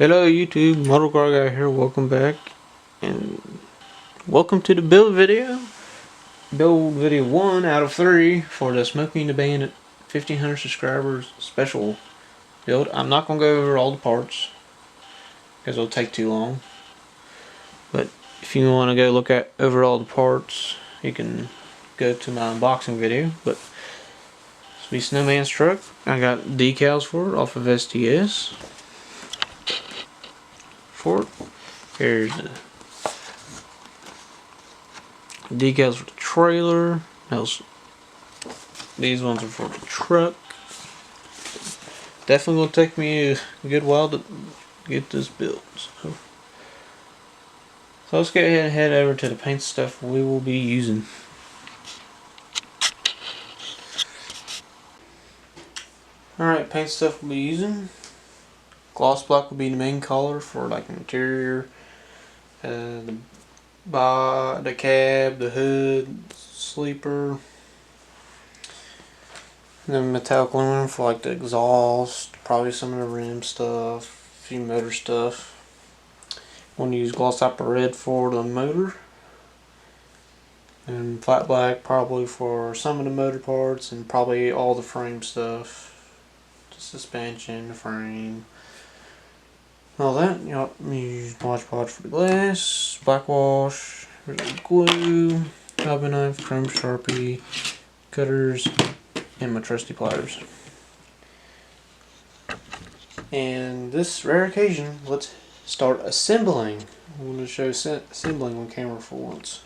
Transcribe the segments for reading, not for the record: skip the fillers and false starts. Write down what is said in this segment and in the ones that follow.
Hello YouTube, Motor Car Guy here, welcome back, and welcome to the build video. Build video 1 out of 3 for the Smokey and the Bandit 1500 subscribers special build. I'm not going to go over all the parts, because it'll take too long. But if you want to go look at over all the parts, you can go to my unboxing video. But this will be Snowman's truck. I got decals for it off of STS. For it. Here's the decals for the trailer. These ones are for the truck. Definitely gonna take me a good while to get this built. So let's go ahead and head over to the paint stuff we will be using. Alright, paint stuff we'll be using. Gloss black will be the main color for like the interior, the cab, the hood, sleeper. And then metallic aluminum for like the exhaust, probably some of the rim stuff, a few motor stuff. Want to use gloss apple red for the motor. And flat black probably for some of the motor parts and probably all the frame stuff. The suspension, the frame. All that, you know, use Mod Podge for the glass, black wash, glue, hobby knife, chrome sharpie, cutters, and my trusty pliers. And this rare occasion, let's start assembling. I'm going to show assembling on camera for once.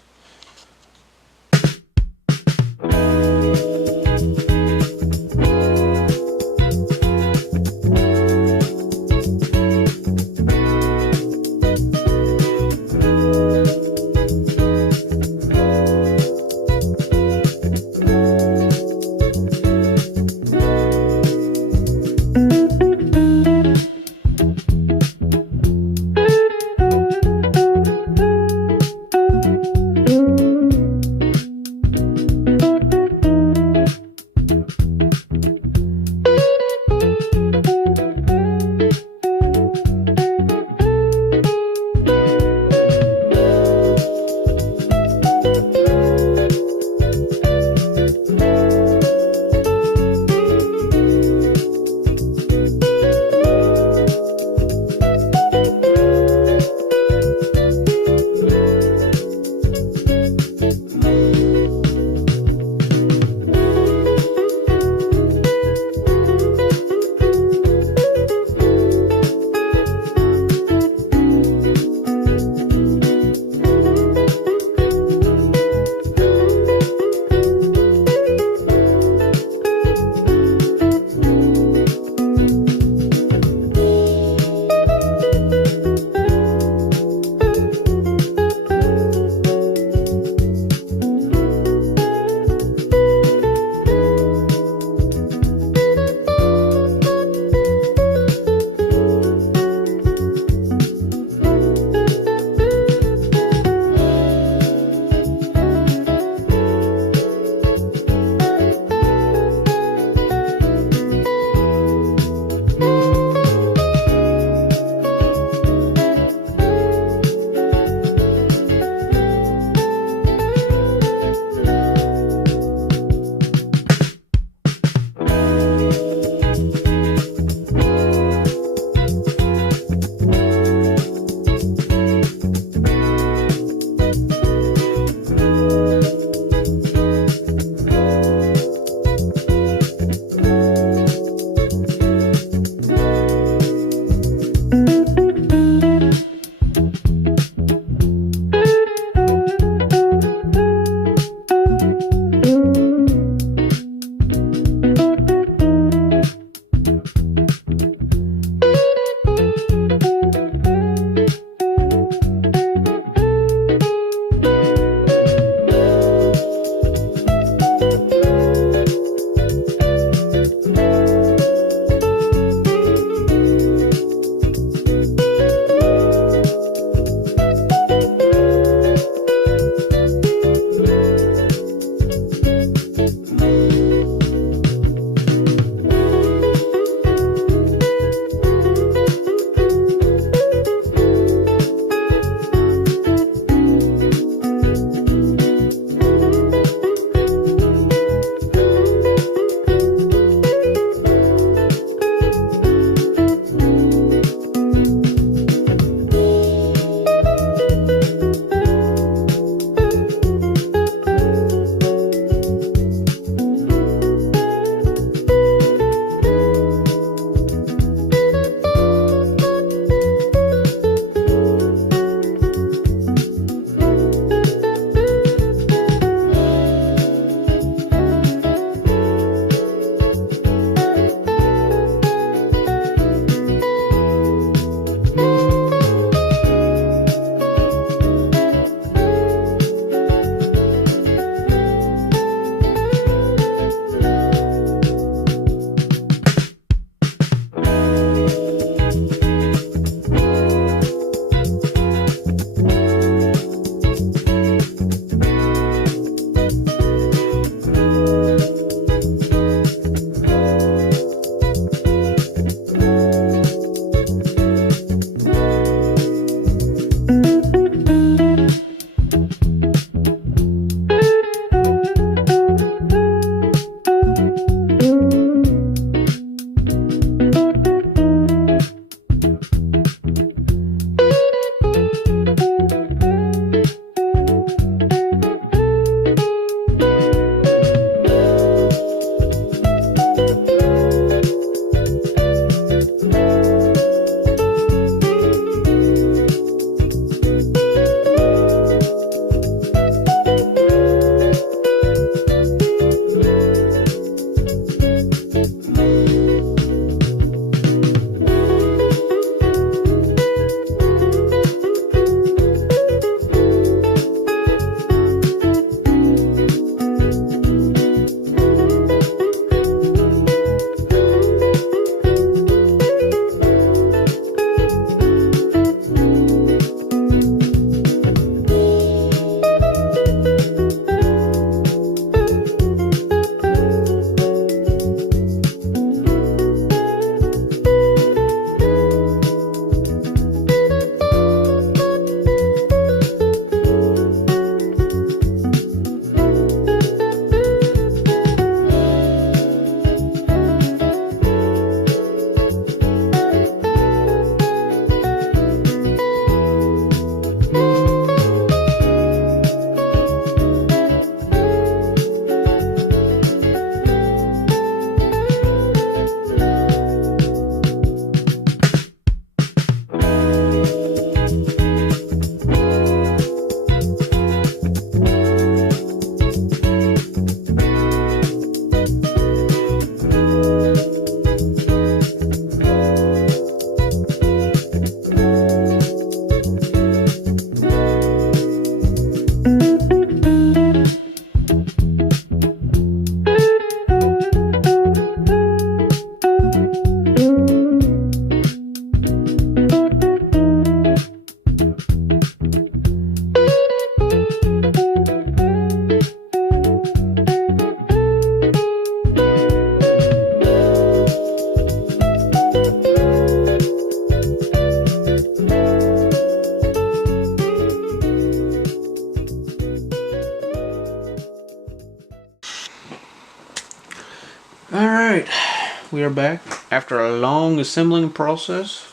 we are back after a long assembling process.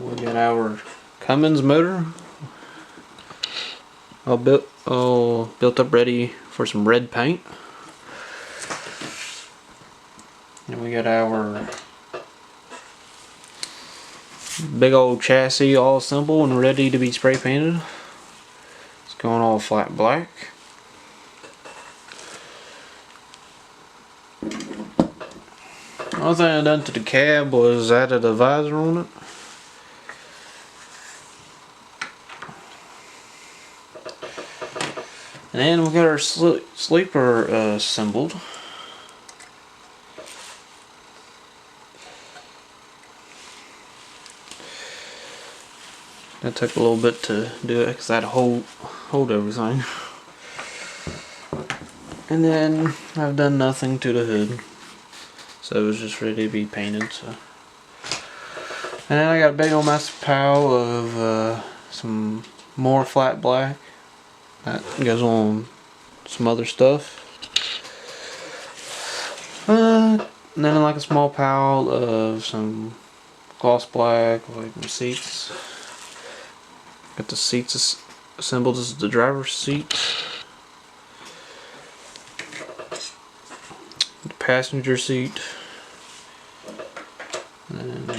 We got our Cummins motor all built up, ready for some red paint. And we got our big old chassis all assembled and ready to be spray painted. It's going all flat black. One thing I done to the cab was added a visor on it. And then we got our sleeper assembled. That took a little bit to do it because I had to hold everything. And then I've done nothing to the hood, so it was just ready to be painted. So, and then I got a big old massive pile of some more flat black that goes on some other stuff. And then like a small pile of some gloss black, like my seats. Got the seats assembled as the driver's seat. The passenger seat. And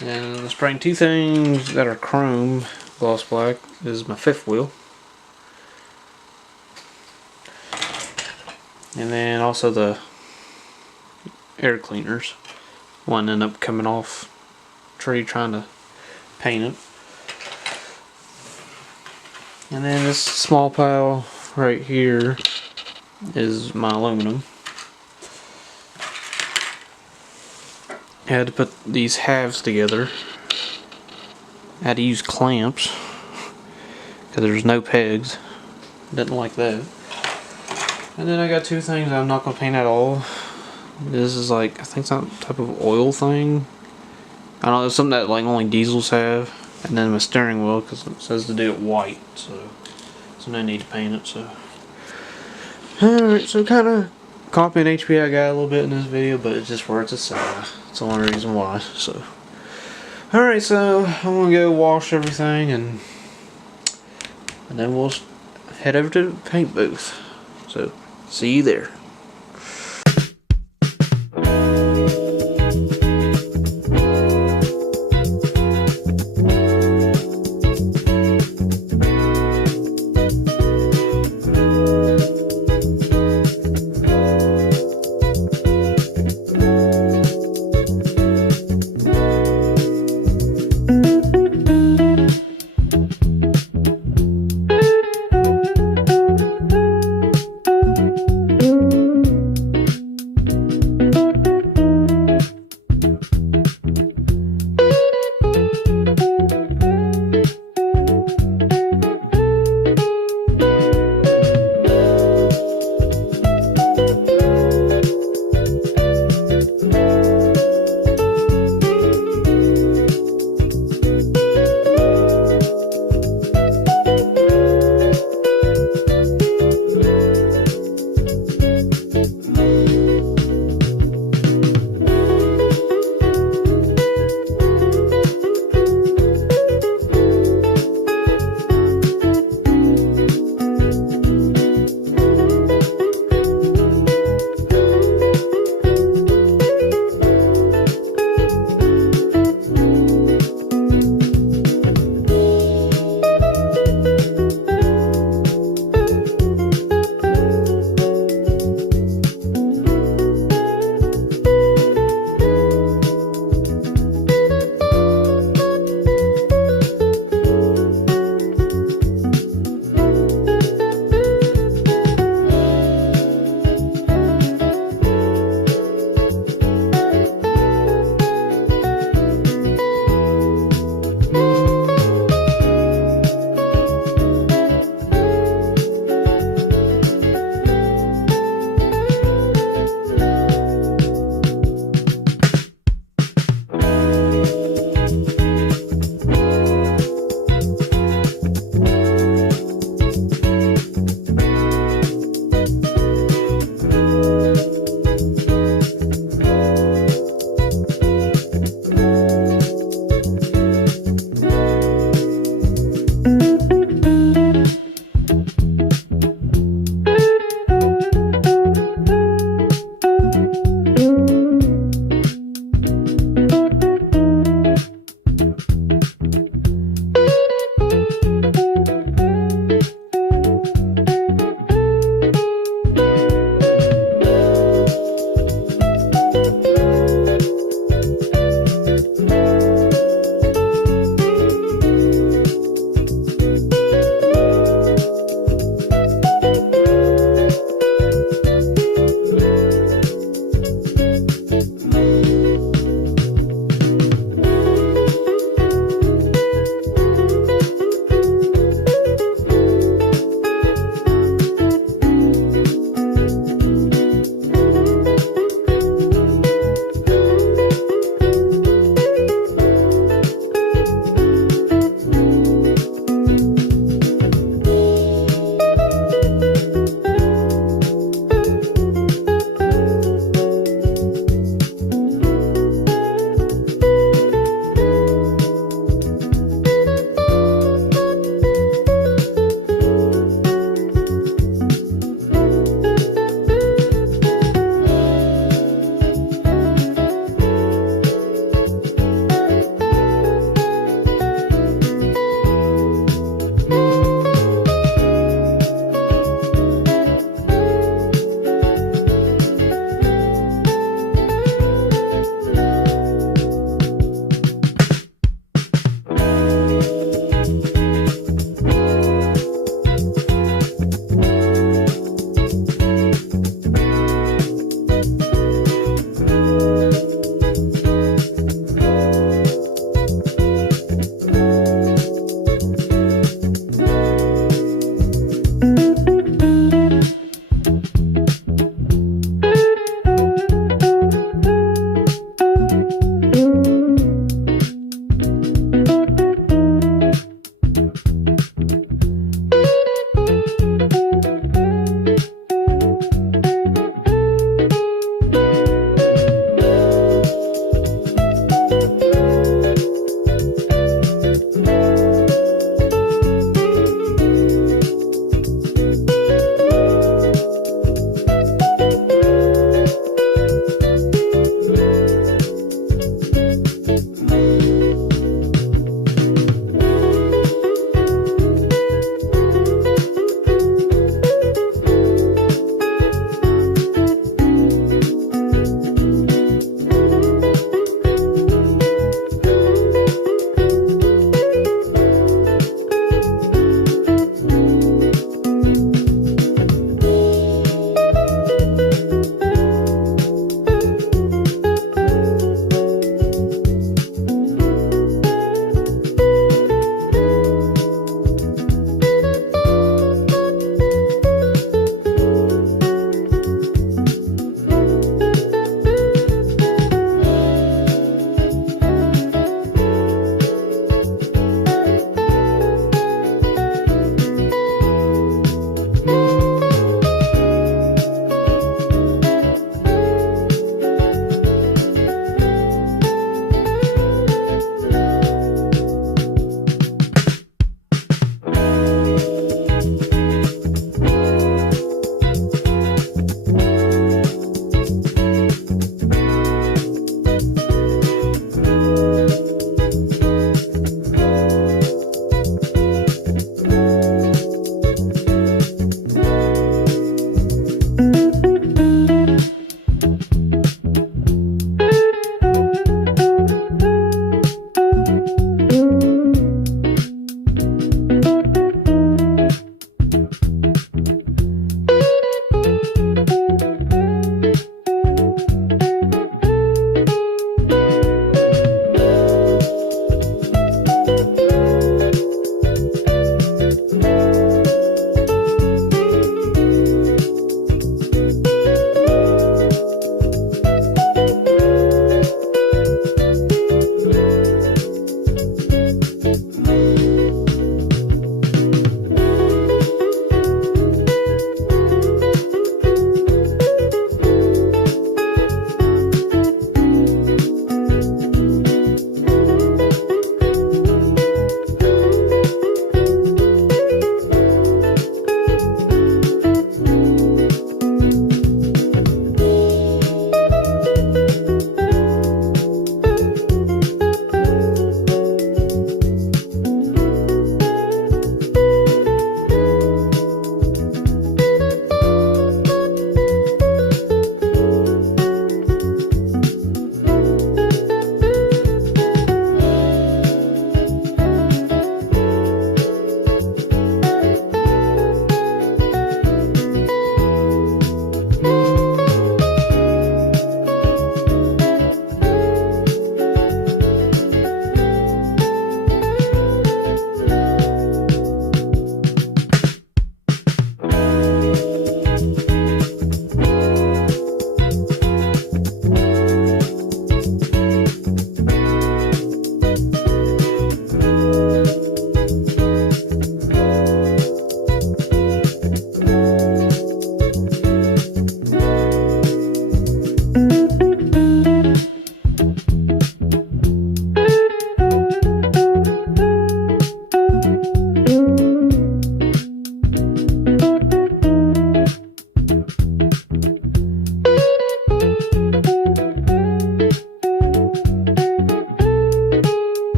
I'm spraying two things that are chrome gloss black. This is my fifth wheel. And then also the air cleaners. One ended up coming off tree trying to paint it. And then this small pile right here is my aluminum. I had to put these halves together. I had to use clamps because there's no pegs. Didn't like that. And then I got two things I'm not going to paint at all. This is like, I think some type of oil thing. I don't know, it's something that like only diesels have. And then my steering wheel, because it says to do it white, so no need to paint it. So alright, so kind of copying HPI guy a little bit in this video, but it's just worth its time. That's the only reason why. So alright, so I'm gonna go wash everything and then we'll head over to the paint booth. So see you there.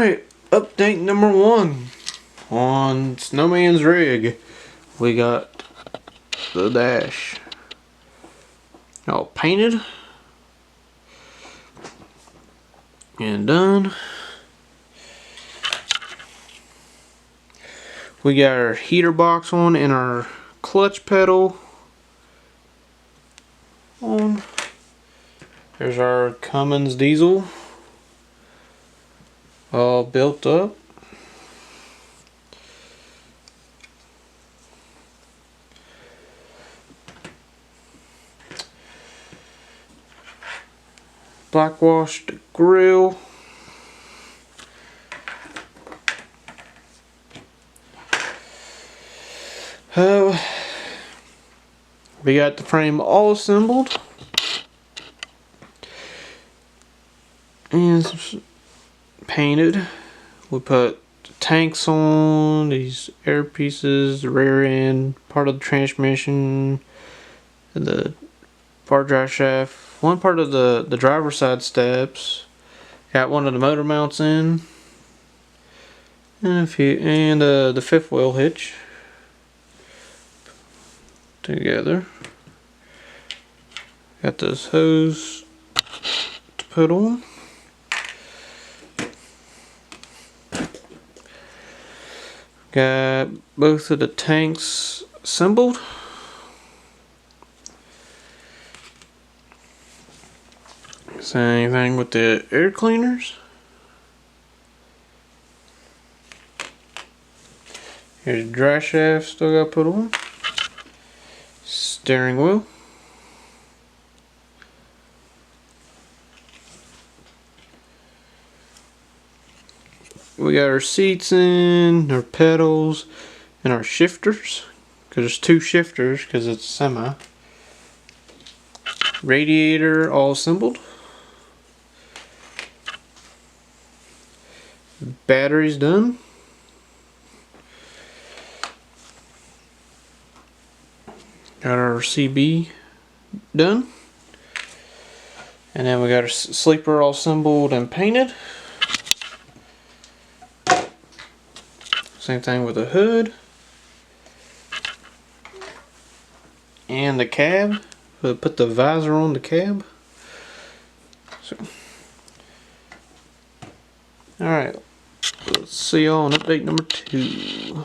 Alright, update number 1 on Snowman's rig. We got the dash all painted and done. We got our heater box on and our clutch pedal on. There's our Cummins diesel all built up. Blackwashed grill. We got the frame all assembled and painted. We put the tanks on, these air pieces, the rear end, part of the transmission, the bar drive shaft, one part of the driver's side steps. Got one of the motor mounts in, and the fifth wheel hitch together. Got this hose to put on. Got both of the tanks assembled. Same thing with the air cleaners. Here's the dry shaft still got put on. Steering wheel. We got our seats in, our pedals, and our shifters. Because there's 2 shifters because it's semi. Radiator all assembled. Batteries done. Got our CB done. And then we got our sleeper all assembled and painted. Same thing with the hood. And the cab. We'll put the visor on the cab. So, alright. Let's see y'all on update number 2.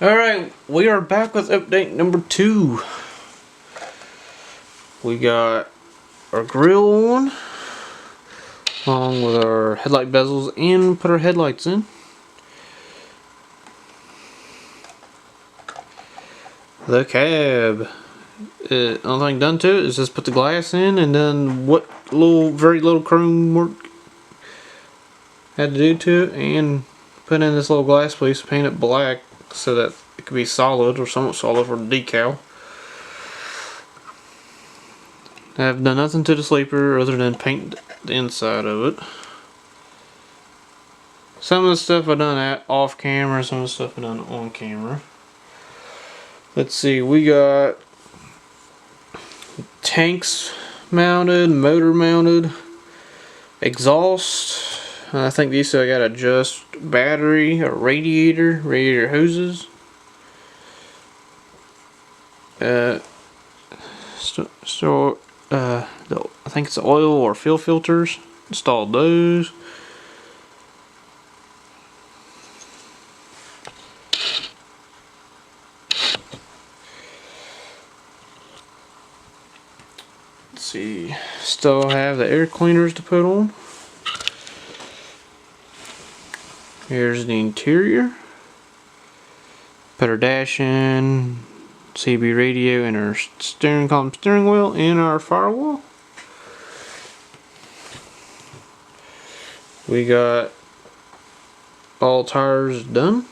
Alright, we are back with update number 2. We got our grill on, along with our headlight bezels, and put our headlights in. The cab. Only thing done to it is just put the glass in, and then what very little chrome work had to do to it, and put in this little glass piece, paint it black so that it could be solid or somewhat solid for the decal. I've done nothing to the sleeper other than paint the inside of it. Some of the stuff I've done off camera, some of the stuff I've done on camera. Let's see, we got tanks mounted, motor mounted, exhaust. I think these I gotta adjust battery or radiator hoses. I think it's oil or fuel filters. Installed those. Let's see. Still have the air cleaners to put on. Here's the interior. Put our dash in, CB radio, and our steering column, steering wheel, and our firewall. We got all tires done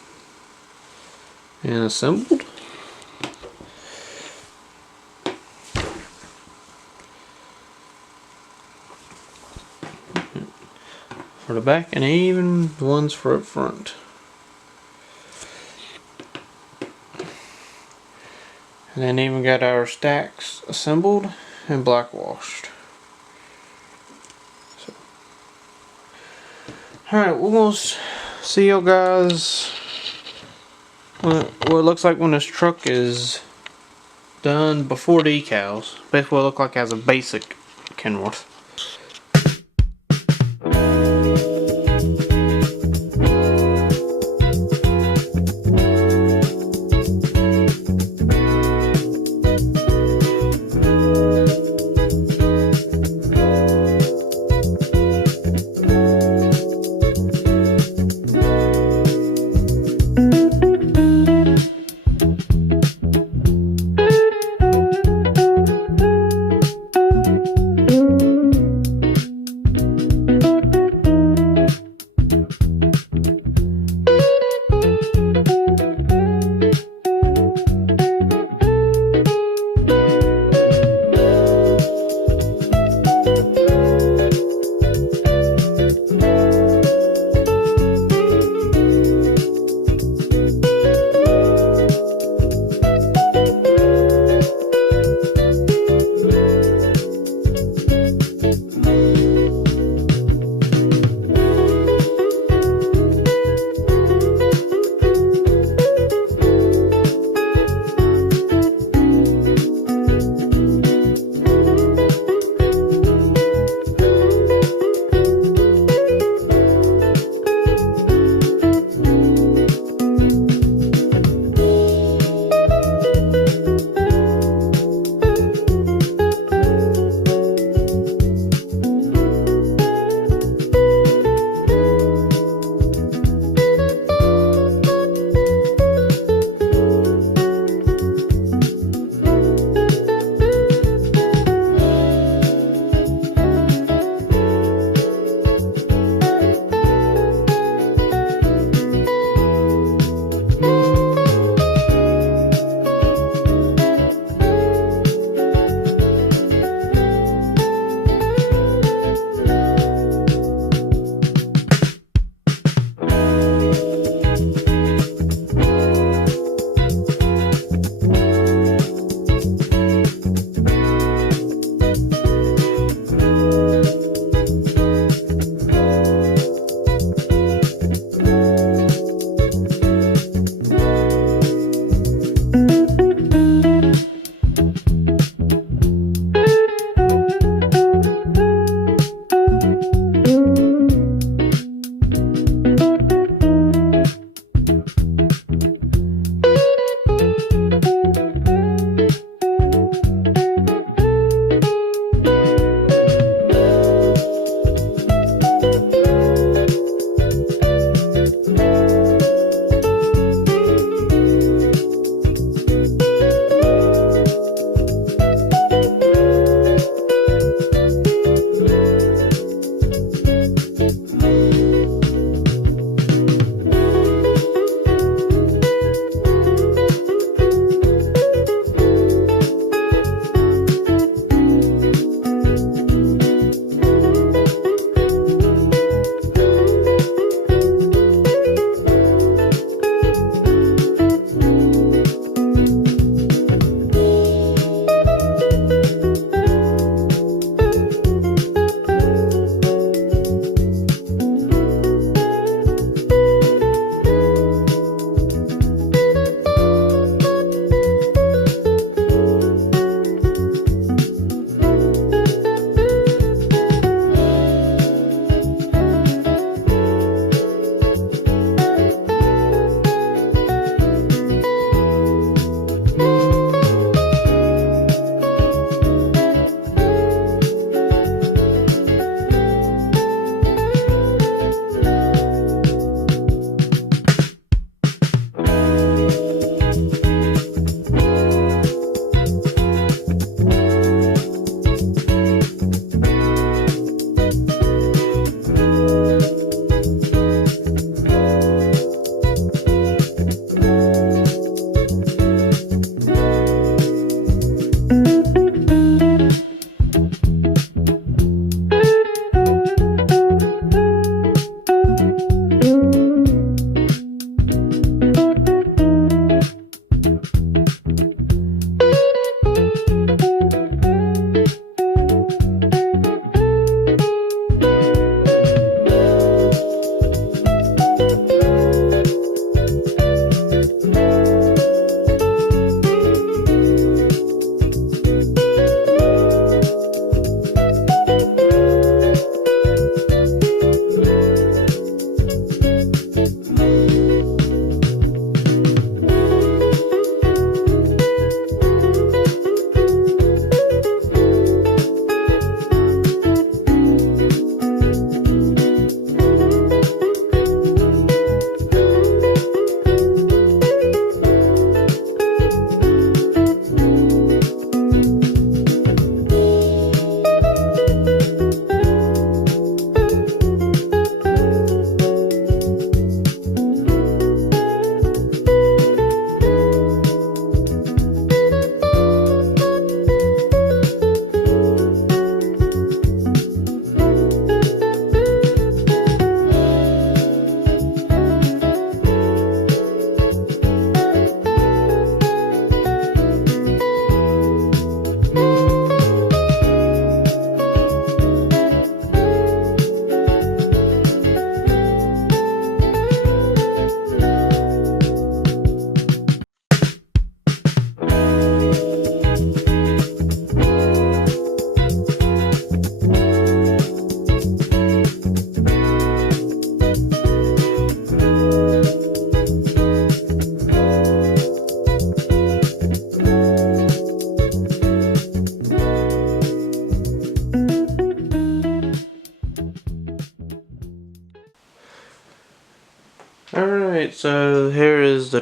and assembled. For the back, and even the ones for up front. And then even got our stacks assembled and black washed. So. Alright, we're going to see you guys what it looks like when this truck is done before decals. Basically what it looks like as a basic Kensworth.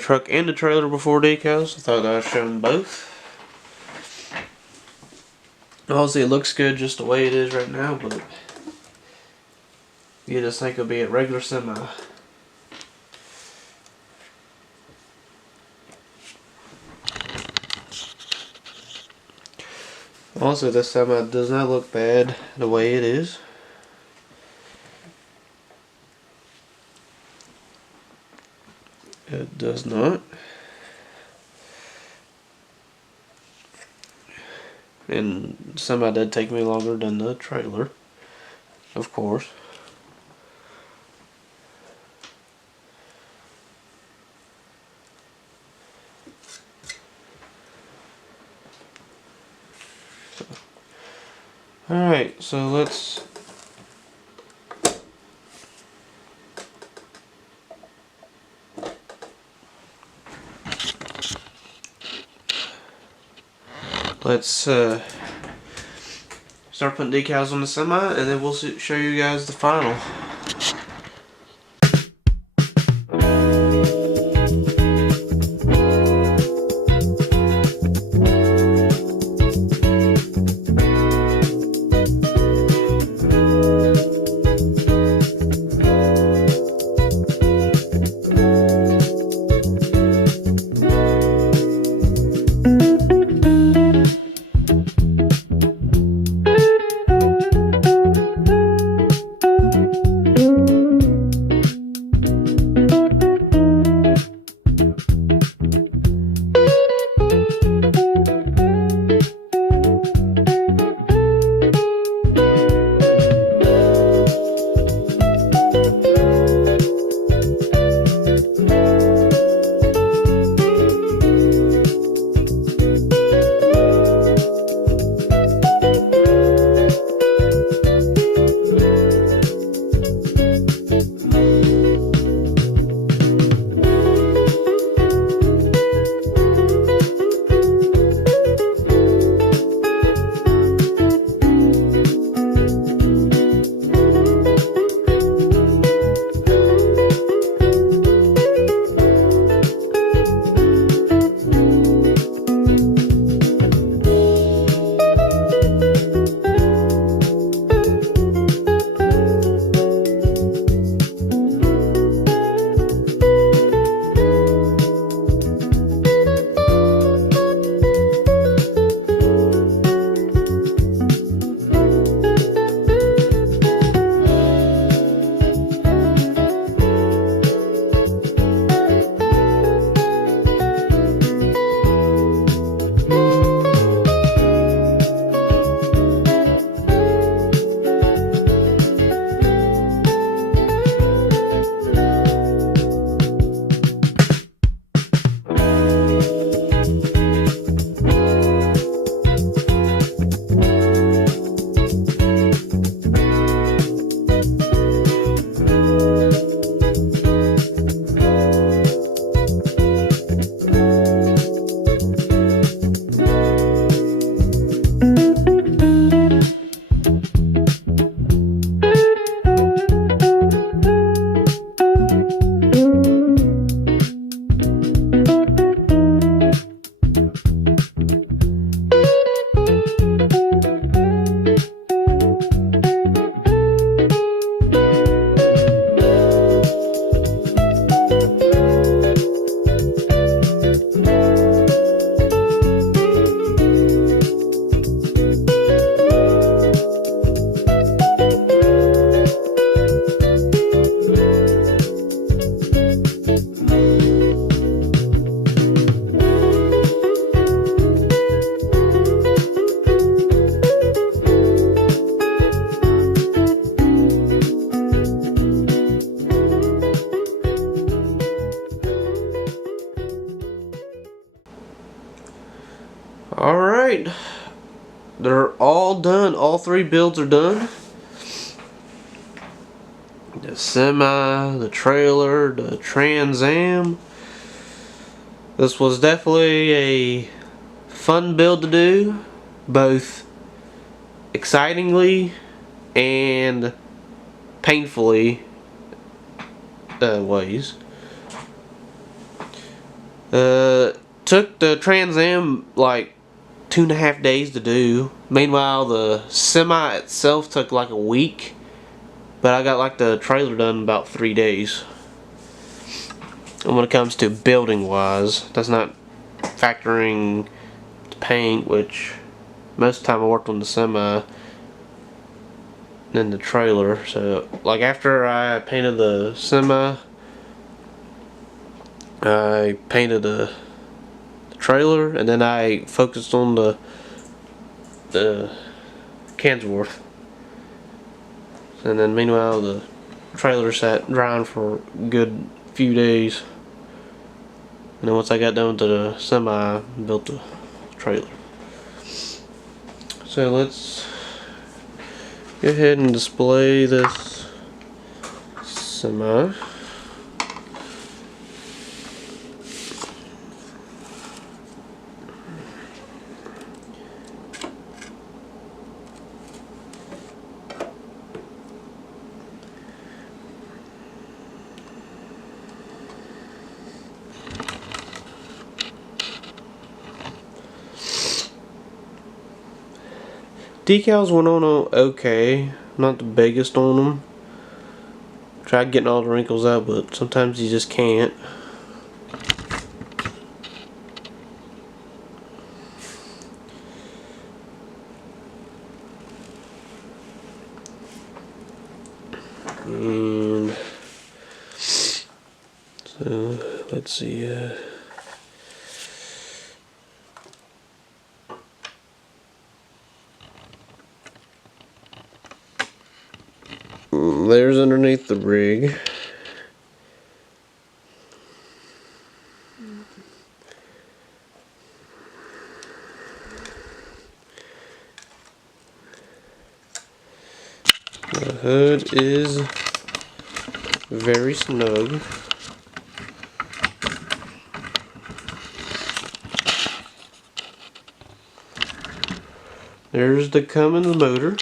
truck and the trailer before decals. I thought I'd show them both. Obviously it looks good just the way it is right now, but you just think it'll be a regular semi. Also, this semi does not look bad the way it is. It does not. And semi did take me longer than the trailer, of course. Alright, so let's start putting decals on the semi, and then we'll show you guys the final. Alright, they're all done. All three builds are done. The semi, the trailer, the Trans Am. This was definitely a fun build to do, both excitingly and painfully ways. Took the Trans Am like 2.5 days to do. Meanwhile, the semi itself took like a week, but I got like the trailer done in about 3 days. And when it comes to building wise, that's not factoring the paint, which most of the time I worked on the semi than the trailer. So like after I painted the semi, I painted the trailer, and then I focused on the Kensworth. And then meanwhile the trailer sat drying for a good few days. And then once I got done with the semi, I built the trailer. So let's go ahead and display this semi. Decals went on okay, not the biggest on them. Tried getting all the wrinkles out, but sometimes you just can't. And so let's see. There's underneath the rig. The hood is very snug. There's the Cummins motor.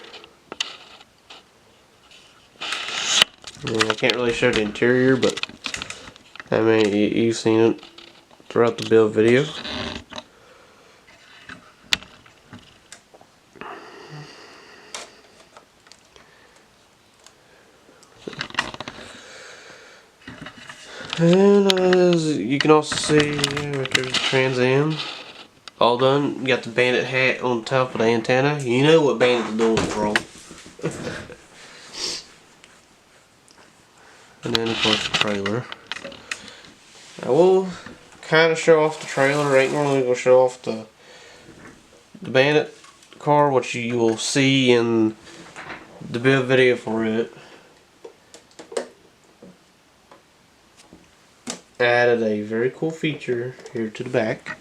I can't really show the interior, but I mean you've seen it throughout the build video. And as you can also see, right there's the Trans Am. All done. You got the Bandit hat on top of the antenna. You know what Bandit's doing wrong. And then of course the trailer. I will kind of show off the trailer. I ain't really going to show off the Bandit car, which you will see in the build video for it. I added a very cool feature here to the back.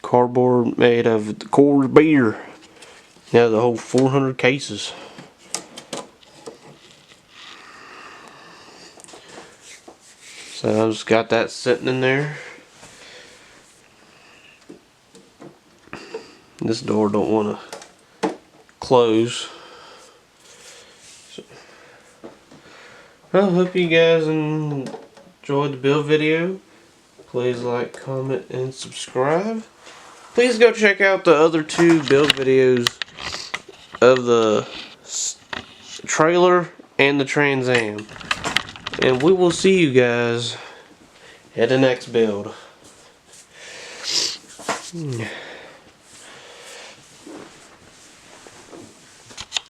Cardboard made of the Coors beer. Now the whole 400 cases. So I just got that sitting in there. This door don't want to close. So, well, I hope you guys enjoyed the build video. Please like, comment, and subscribe. Please go check out the other 2 build videos of the trailer and the Trans Am. And we will see you guys at the next build.